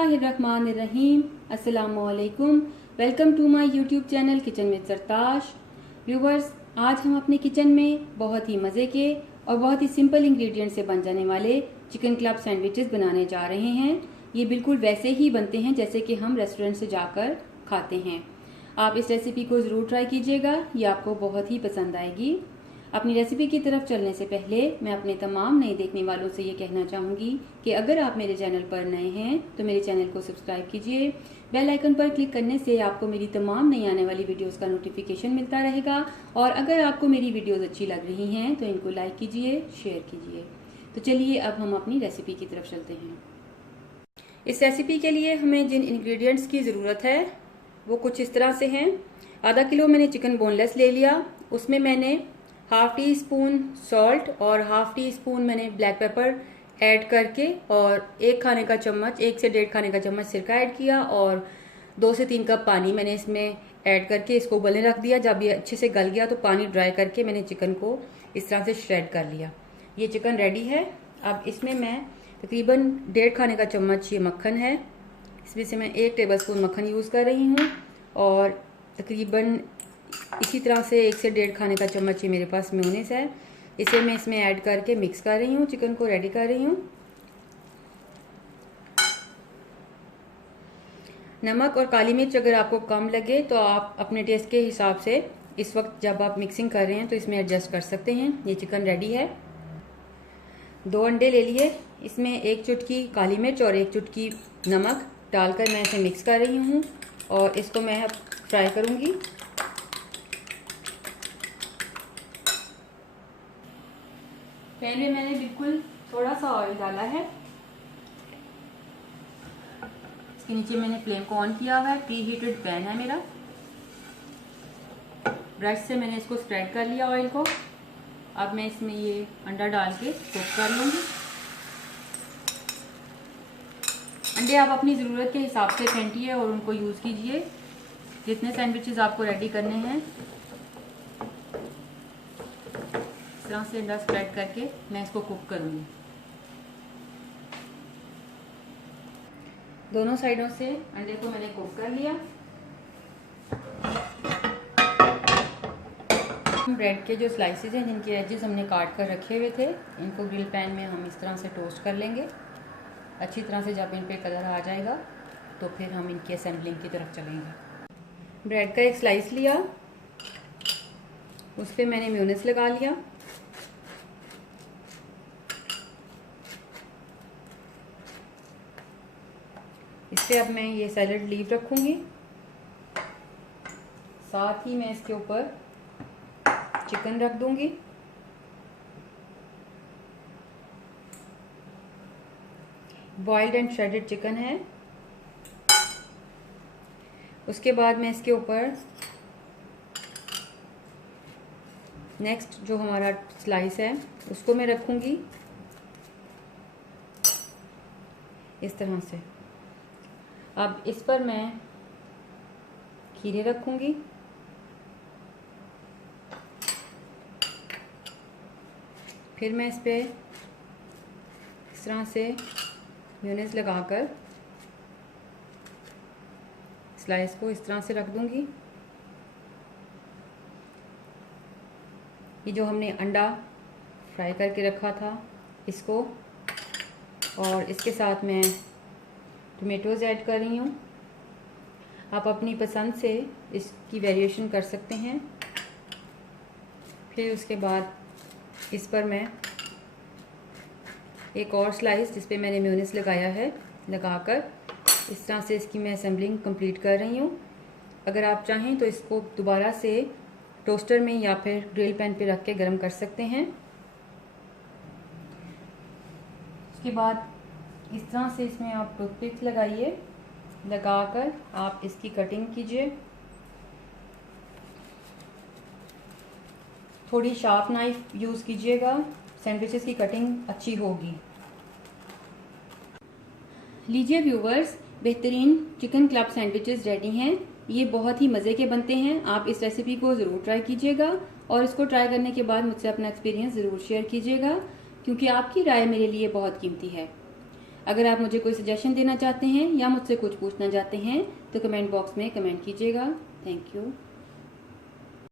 बिस्मिल्लाहिर्रहमानिर्रहीम। अस्सलामुअलैकुम। Welcome to my YouTube channel kitchen with Sartash. Viewers, आज हम अपने किचन में बहुत ही मज़े के और बहुत ही सिंपल इंग्रेडिएंट से बन जाने वाले चिकन क्लब सैंडविचेस बनाने जा रहे हैं। ये बिल्कुल वैसे ही बनते हैं जैसे कि हम रेस्टोरेंट से जाकर खाते हैं। आप इस रेसिपी को ज़रूर ट्राई कीजिएगा, ये आपको बहुत ही पसंद आएगी। अपनी रेसिपी की तरफ चलने से पहले मैं अपने तमाम नए देखने वालों से ये कहना चाहूँगी कि अगर आप मेरे चैनल पर नए हैं तो मेरे चैनल को सब्सक्राइब कीजिए। बेल आइकन पर क्लिक करने से आपको मेरी तमाम नई आने वाली वीडियोस का नोटिफिकेशन मिलता रहेगा। और अगर आपको मेरी वीडियोस अच्छी लग रही हैं तो इनको लाइक कीजिए, शेयर कीजिए। तो चलिए अब हम अपनी रेसिपी की तरफ चलते हैं। इस रेसिपी के लिए हमें जिन इंग्रेडिएंट्स की ज़रूरत है वो कुछ इस तरह से हैं। आधा किलो मैंने चिकन बोनलेस ले लिया। उसमें मैंने हाफ टी स्पून सॉल्ट और हाफ टी स्पून मैंने ब्लैक पेपर ऐड करके और 1 खाने का चम्मच 1 से 1.5 खाने का चम्मच सिरका ऐड किया और 2 से 3 कप पानी मैंने इसमें ऐड करके इसको उबलने रख दिया। जब ये अच्छे से गल गया तो पानी ड्राई करके मैंने चिकन को इस तरह से श्रेड कर लिया। ये चिकन रेडी है। अब इसमें मैं तकरीबन 1.5 खाने का चम्मच ये मक्खन है, इसमें से मैं 1 टेबल स्पून मक्खन यूज़ कर रही हूँ और तकरीबन इसी तरह से 1 से 1.5 खाने का चम्मच ये मेरे पास मेयोनीज है। इसे मैं इसमें ऐड करके मिक्स कर रही हूँ, चिकन को रेडी कर रही हूँ। नमक और काली मिर्च अगर आपको कम लगे तो आप अपने टेस्ट के हिसाब से इस वक्त जब आप मिक्सिंग कर रहे हैं तो इसमें एडजस्ट कर सकते हैं। ये चिकन रेडी है। 2 अंडे ले लिए, इसमें 1 चुटकी काली मिर्च और 1 चुटकी नमक डालकर मैं इसे मिक्स कर रही हूँ और इसको मैं अब फ्राई करूँगी। पैन में मैंने बिल्कुल थोड़ा सा ऑयल डाला है। इसके नीचे मैंने फ्लेम को ऑन किया हुआ है। प्री हीटेड पैन है मेरा। ब्रश से मैंने इसको स्प्रेड कर लिया ऑयल को। अब मैं इसमें ये अंडा डाल के कुक कर लूँगी। अंडे आप अपनी ज़रूरत के हिसाब से फेंटिए और उनको यूज़ कीजिए। जितने सैंडविचेस आपको रेडी करने हैं इस तरह से अंडा स्प्रेड करके मैं इसको कुक करूँगी। दोनों साइडों से अंडे को मैंने कुक कर लिया। ब्रेड के जो स्लाइसेस हैं जिनके एजेस हमने काट कर रखे हुए थे इनको ग्रिल पैन में हम इस तरह से टोस्ट कर लेंगे। अच्छी तरह से जब इन पे कलर आ जाएगा तो फिर हम इनकी असेंबलिंग की तरफ चलेंगे। ब्रेड का एक स्लाइस लिया, उस पर मैंने मेयोनीज लगा लिया। इस पर अब मैं ये सैलड लीव रखूँगी। साथ ही मैं इसके ऊपर चिकन रख दूँगी। बॉइल्ड एंड श्रेडेड चिकन है। उसके बाद मैं इसके ऊपर नेक्स्ट जो हमारा स्लाइस है उसको मैं रखूँगी इस तरह से। अब इस पर मैं खीरे रखूँगी। फिर मैं इस पे इस तरह से मेयोनीज लगाकर स्लाइस को इस तरह से रख दूँगी। ये जो हमने अंडा फ्राई करके रखा था इसको, और इसके साथ मैं टोमेटोज़ ऐड कर रही हूँ। आप अपनी पसंद से इसकी वेरिएशन कर सकते हैं। फिर उसके बाद इस पर मैं एक और स्लाइस जिस पे मैंने मेयोनीज लगाया है लगाकर इस तरह से इसकी मैं असेंबलिंग कंप्लीट कर रही हूँ। अगर आप चाहें तो इसको दोबारा से टोस्टर में या फिर ग्रिल पैन पे रख के गर्म कर सकते हैं। उसके बाद इस तरह से इसमें आप टूथपिक लगाइए, लगाकर आप इसकी कटिंग कीजिए। थोड़ी शार्प नाइफ यूज़ कीजिएगा, सैंडविचेस की कटिंग अच्छी होगी। लीजिए व्यूवर्स, बेहतरीन चिकन क्लब सैंडविचेस रेडी हैं। ये बहुत ही मज़े के बनते हैं। आप इस रेसिपी को ज़रूर ट्राई कीजिएगा और इसको ट्राई करने के बाद मुझसे अपना एक्सपीरियंस ज़रूर शेयर कीजिएगा, क्योंकि आपकी राय मेरे लिए बहुत कीमती है। अगर आप मुझे कोई सजेशन देना चाहते हैं या मुझसे कुछ पूछना चाहते हैं तो कमेंट बॉक्स में कमेंट कीजिएगा। Thank you.